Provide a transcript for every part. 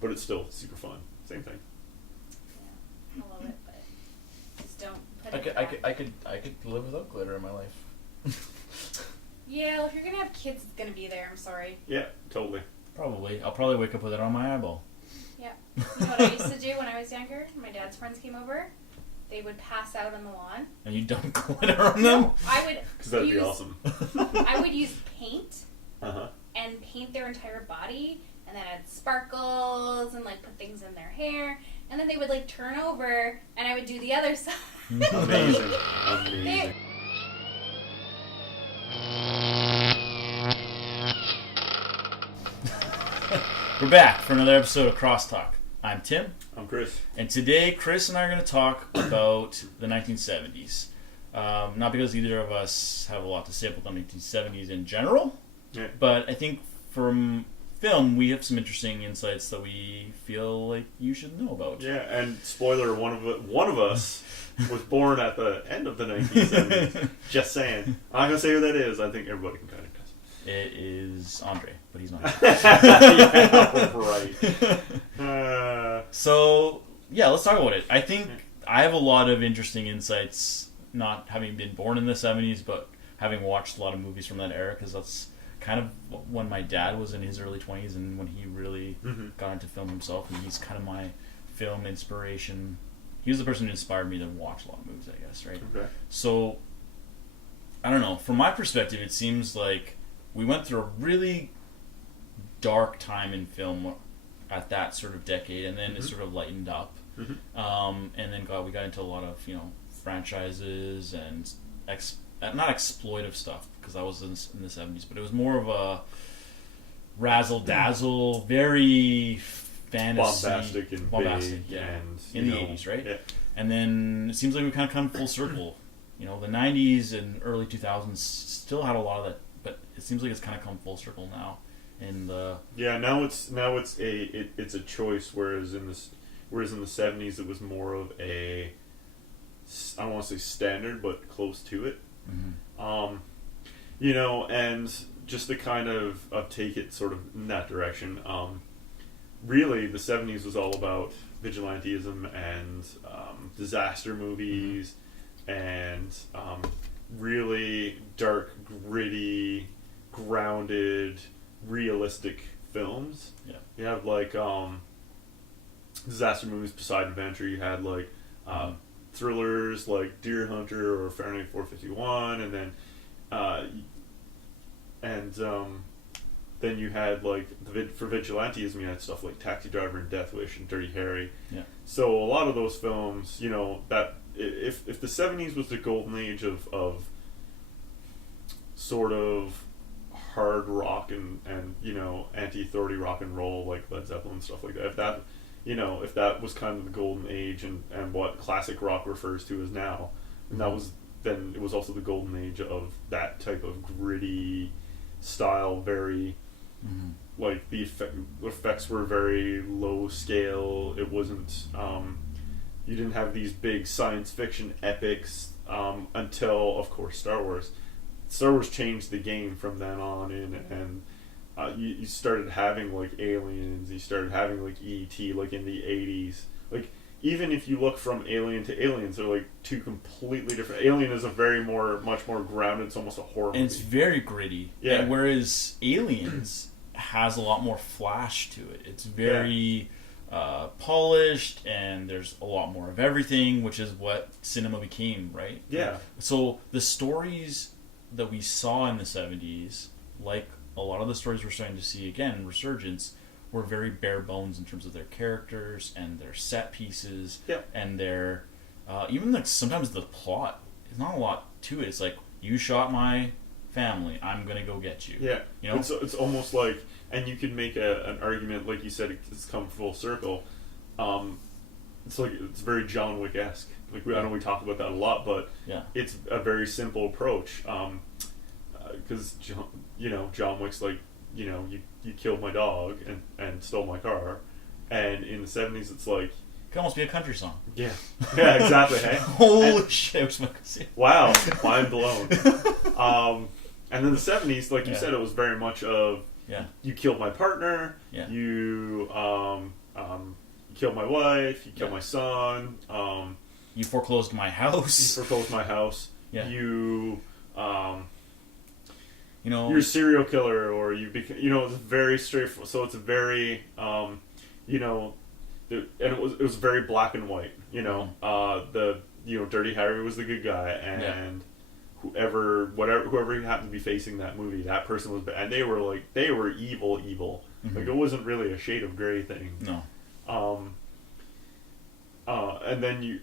but it's still super fun. Same thing. Yeah, I love it, but just don't put I could live without glitter in my life. Yeah, well, if you're gonna have kids, it's gonna be there. I'm sorry. Yeah, totally. Probably. I'll probably wake up with it on my eyeball. Yeah. You know what I used to do when I was younger? My dad's friends came over. They would pass out on the lawn. And you dump glitter on them? I would. Because that'd be awesome. I would use paint. Uh-huh. And paint their entire body, and then add sparkles and like put things in their hair, and then they would like turn over, and I would do the other side. Amazing. Amazing. We're back for another episode of Crosstalk. I'm Tim. I'm Chris. And today, Chris and I are going to talk about the 1970s. Not because either of us have a lot to say about the 1970s in general, but I think from film, we have some interesting insights that we feel like you should know about. Yeah, and spoiler, one of us was born at the end of the 1970s. Just saying. I'm not going to say who that is. I think everybody can kind of guess. It is Andre, but he's not. Yeah, right. So, yeah, let's talk about it. I think I have a lot of interesting insights, not having been born in the 70s, but having watched a lot of movies from that era, because that's kind of when my dad was in his early 20s and when he really got into film himself, and he's kind of my film inspiration. He was the person who inspired me to watch a lot of movies, I guess, right? Okay. So, I don't know. From my perspective, it seems like we went through a really dark time in film at that sort of decade, and then it sort of lightened up. And then we got into a lot of, franchises and not exploitive stuff, because that was in the 70s, but it was more of a razzle-dazzle, very fantasy, bombastic, yeah, and in the 80s, right? Yeah. And then it seems like we kind of come full circle. The 90s and early 2000s still had a lot of that, but it seems like it's kind of come full circle now. And now it's a choice, whereas in the 70s it was more of a, I don't want to say standard, but close to it. And just to kind of take it sort of in that direction. Really, the 70s was all about vigilantism and disaster movies and really dark, gritty, grounded, realistic films. Yeah. You have like disaster movies, Poseidon Adventure. You had like thrillers like Deer Hunter or Fahrenheit 451, and then you had like for vigilantism, you had stuff like Taxi Driver and Death Wish and Dirty Harry. Yeah. So a lot of those films, that if the 70s was the golden age of sort of hard rock and anti-authority rock and roll, like Led Zeppelin and stuff like that, if that was kind of the golden age and what classic rock refers to as now, and then it was also the golden age of that type of gritty style, very like the effects were very low scale. It wasn't you didn't have these big science fiction epics until, of course, Star Wars. Star Wars changed the game from then on in, and you started having like aliens, you started having like E.T. like in the 80s. Like, even if you look from Alien to Aliens, they're like two completely different. Alien is much more grounded. It's almost a horror movie. And it's very gritty. Yeah. And whereas Aliens has a lot more flash to it. It's very polished, and there's a lot more of everything, which is what cinema became, right? Yeah. So the stories that we saw in the 70s, like a lot of the stories we're starting to see again in Resurgence, were very bare bones in terms of their characters and their set pieces, and their even like sometimes the plot. There's not a lot to it. It's like, you shot my family, I'm gonna go get you. Yeah, It's almost like, and you could make an argument, like you said, it's come full circle. It's like, it's very John Wick-esque. Like, I know we talk about that a lot, but it's a very simple approach. Because John Wick's like, you killed my dog and stole my car, and in the 70s it's like, it could almost be a country song. Yeah, exactly. Hey? Holy shit! Wow, mind blown. And then the 70s, like you said, it was very much of, you killed my partner. Yeah. You killed my wife. You killed my son. You foreclosed my house. You foreclosed my house. Yeah. You, you're a serial killer, or it's very straightforward. So it's a very, and it was very black and white. Dirty Harry was the good guy, and whoever happened to be facing that movie, that person was bad, and they were evil. Mm-hmm. Like, it wasn't really a shade of gray thing. No. And then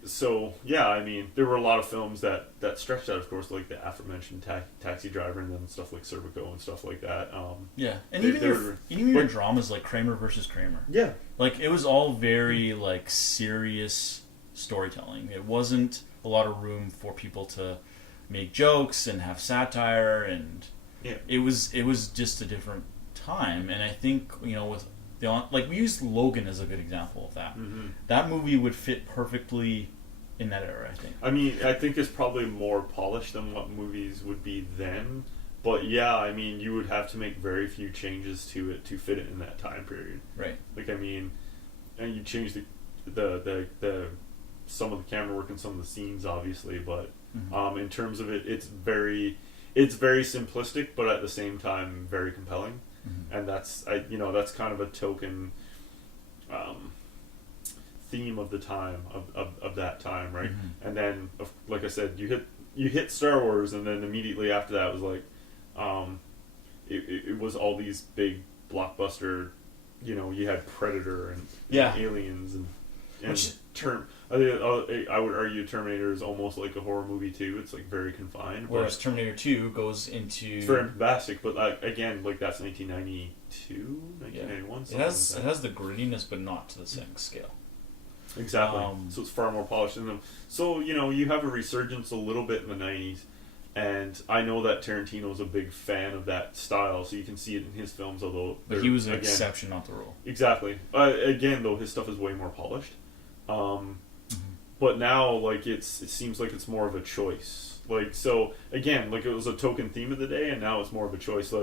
there were a lot of films that stretched out, of course, like the aforementioned Taxi Driver, and then stuff like Serpico and stuff like that. And even your dramas like Kramer versus Kramer. Yeah. Like, it was all very, like, serious storytelling. It wasn't a lot of room for people to make jokes and have satire, and it was just a different time. And I think, with we used Logan as a good example of that. Mm-hmm. That movie would fit perfectly in that era, I think. I mean, I think it's probably more polished than what movies would be then. But yeah, I mean, you would have to make very few changes to it to fit it in that time period. Right. Like, I mean, and you change the some of the camera work and some of the scenes, obviously, but in terms of it, it's very simplistic, but at the same time very compelling. Mm-hmm. And that's kind of a token theme of the time of that time, right? Mm-hmm. And then, like I said, you hit Star Wars, and then immediately after that was like, it was all these big blockbuster. You had Predator and Aliens and I would argue Terminator is almost like a horror movie too. It's like very confined. Whereas Terminator 2 goes into... It's very bombastic, but again, that's 1992, 1991. It has the grittiness, but not to the same scale. Exactly. So it's far more polished than them. So, you have a resurgence a little bit in the 90s, and I know that Tarantino's a big fan of that style, so you can see it in his films, although... But he was an exception, not the rule. Exactly. Again, though, his stuff is way more polished. But now, it seems like it's more of a choice. So again, it was a token theme of the day, and now it's more of a choice.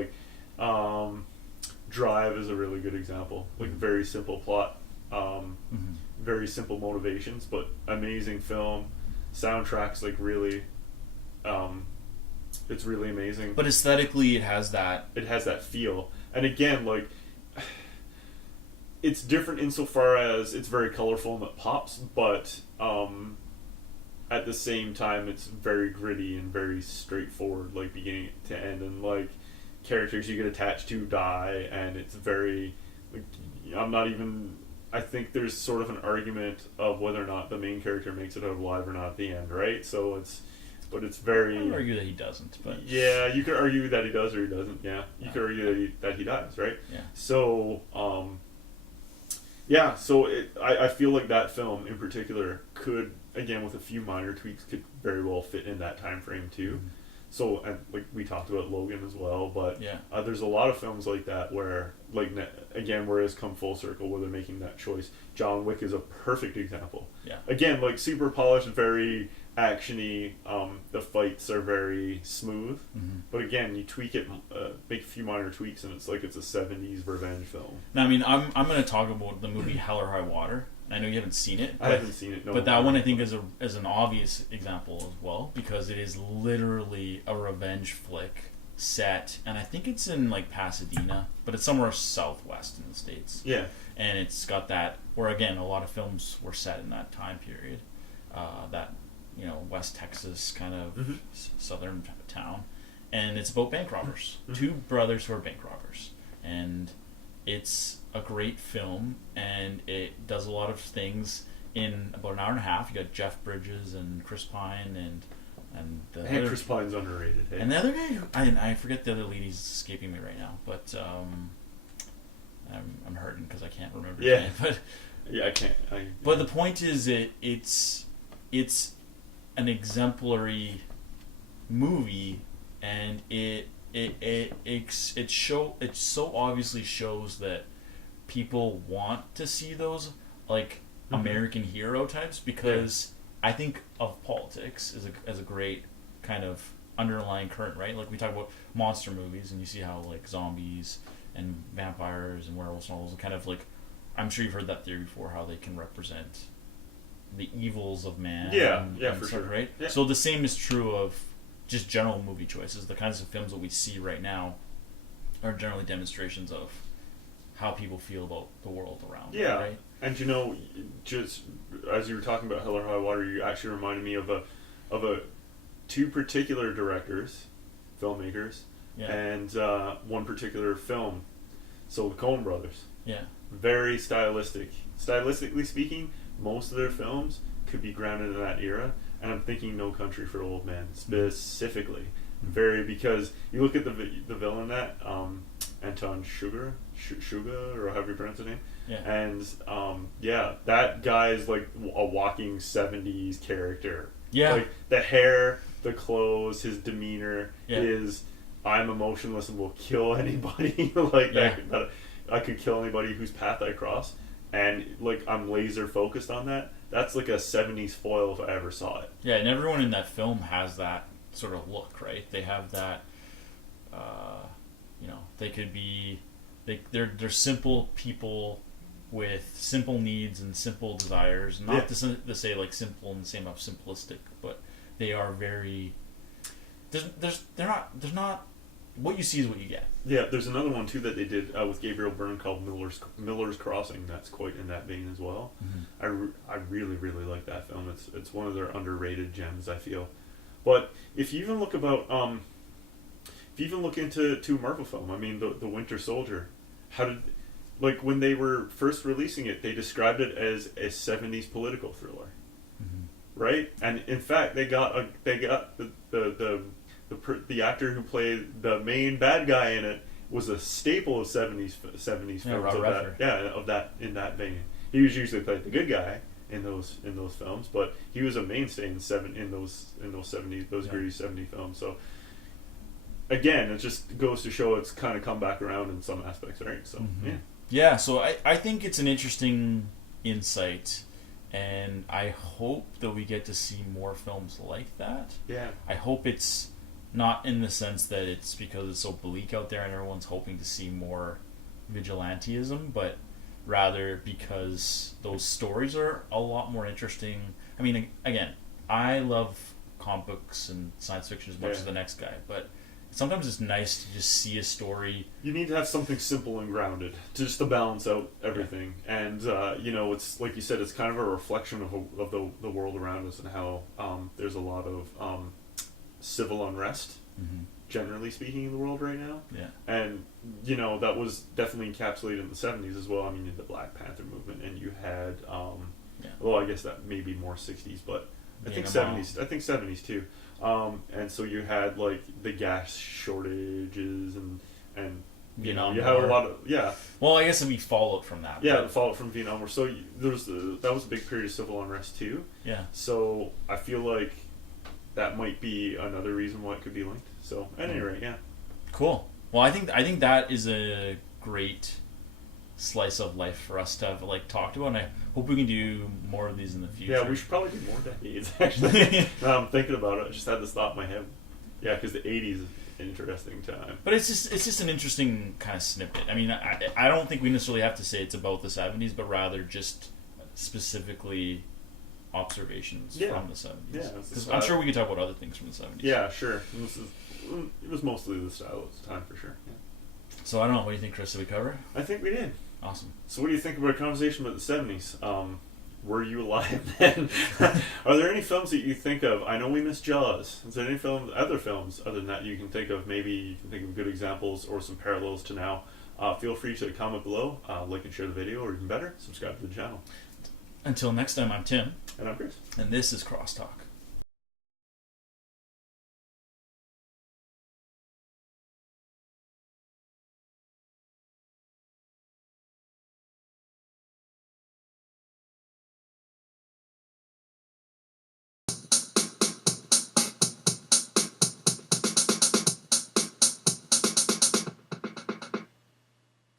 Drive is a really good example. Very simple plot, very simple motivations, but amazing film. Soundtrack's really, it's really amazing. But aesthetically, it has that. It has that feel, and again, it's different insofar as it's very colorful and it pops, but at the same time it's very gritty and very straightforward, beginning to end, and characters you get attached to die, and it's very I think there's sort of an argument of whether or not the main character makes it out alive or not at the end, right? So it's very... I would argue that he doesn't, but... Yeah, you could argue that he does or he doesn't, yeah. You could argue that he dies, right? Yeah. So, I feel like that film in particular could, again, with a few minor tweaks, could very well fit in that time frame too. Mm-hmm. So, and we talked about Logan as well, but there's a lot of films like that where, again, where it's come full circle, where they're making that choice. John Wick is a perfect example. Yeah. Again, super polished, very actiony. The fights are very smooth, but again, you tweak it, make a few minor tweaks, and it's it's a '70s revenge film. Now, I mean, I'm going to talk about the movie Hell or High Water. I know you haven't seen it. I haven't seen it. No, but that one I think is an obvious example as well, because it is literally a revenge flick set, and I think it's in Pasadena, but it's somewhere southwest in the States. Yeah. And it's got that where, again, a lot of films were set in that time period. That West Texas kind of southern town, and it's about bank robbers. Two brothers who are bank robbers, and it's a great film, and it does a lot of things in about an hour and a half. You got Jeff Bridges and Chris Pine and the other, Chris Pine's underrated. Hey? And the other guy, I forget the other lead. He's escaping me right now, but I'm hurting because I can't remember. Yeah, his name, but yeah, I can't. But the point is, it's an exemplary movie, and it so obviously shows that people want to see those American hero types, because I think of politics as a great kind of underlying current, right? We talk about monster movies, and you see how zombies and vampires and werewolves and all those kind of I'm sure you've heard that theory before, how they can represent the evils of man. Yeah, and for stuff, sure. right? Yeah. So the same is true of just general movie choices. The kinds of films that we see right now are generally demonstrations of how people feel about the world around them, Yeah, right? and just as you were talking about Hell or High Water, you actually reminded me of a two particular directors, filmmakers, Yeah. and one particular film. So the Coen Brothers, Yeah. very stylistic. Stylistically speaking, most of their films could be grounded in that era, and I'm thinking No Country for Old Men specifically. Very, because you look at the villain in that, Anton Sugar, or however you pronounce his name, Yeah. and that guy is like a walking 70s character. Yeah. Like the hair, the clothes, his demeanor Yeah. is, I'm emotionless and will kill anybody. Like Yeah. that I could kill anybody whose path I cross, and like I'm laser focused on that. That's like a 70s foil if I ever saw it. Yeah, and everyone in that film has that sort of look, right? They have that, they could be, they're simple people with simple needs and simple desires. Not to say like simple in the same of simplistic, but they are very. There's not. What you see is what you get. Yeah, there's another one too that they did with Gabriel Byrne called Miller's Crossing. That's quite in that vein as well. Mm-hmm. I really like that film. It's one of their underrated gems, I feel. But if you even look into a Marvel film, I mean the Winter Soldier, when they were first releasing it, they described it as a 70s political thriller, right? And in fact, they got the actor who played the main bad guy in it was a staple of 70s films in that vein. He was usually played the good guy in those films, but he was a mainstay in those 70s, those gritty 70 films. So again, it just goes to show it's kind of come back around in some aspects, right? So yeah. So I think it's an interesting insight, and I hope that we get to see more films like that. Yeah. I hope it's not in the sense that it's because it's so bleak out there and everyone's hoping to see more vigilantism, but rather because those stories are a lot more interesting. I mean, again, I love comic books and science fiction as much as the next guy, but sometimes it's nice to just see a story. You need to have something simple and grounded just to balance out everything. And it's like you said, it's kind of a reflection of the world around us and how there's a lot of civil unrest, generally speaking, in the world right now. Yeah. And that was definitely encapsulated in the 70s as well. I mean, you had the Black Panther movement, and you had well, I guess that may be more 60s, but I think 70s too. And so you had like the gas shortages and you had a lot of Well, I guess it'd be fallout from that. the fallout from Vietnam War. So that was a big period of civil unrest too. Yeah. So I feel like that might be another reason why it could be linked. So at any rate, yeah. Cool. Well, I think that is a great slice of life for us to have talked about, and I hope we can do more of these in the future. Yeah, we should probably do more decades, actually. Now I'm thinking about it, I just had this thought in my head. Yeah, because the 80s is an interesting time. But it's just an interesting kind of snippet. I mean, I don't think we necessarily have to say it's about the 70s, but rather just specifically observations from the 70s. Yeah, because I'm sure we could talk about other things from the 70s. Yeah, sure. It was mostly the style at the time, for sure. Yeah. So I don't know. What do you think, Chris? Did we cover? I think we did. Awesome. So what do you think about a conversation about the 70s? Were you alive then? Are there any films that you think of? I know we missed Jaws. Is there any other films other than that you can think of? Maybe you can think of good examples or some parallels to now. Feel free to comment below, like and share the video, or even better, subscribe to the channel. Until next time, I'm Tim. And I'm Chris. And this is Crosstalk.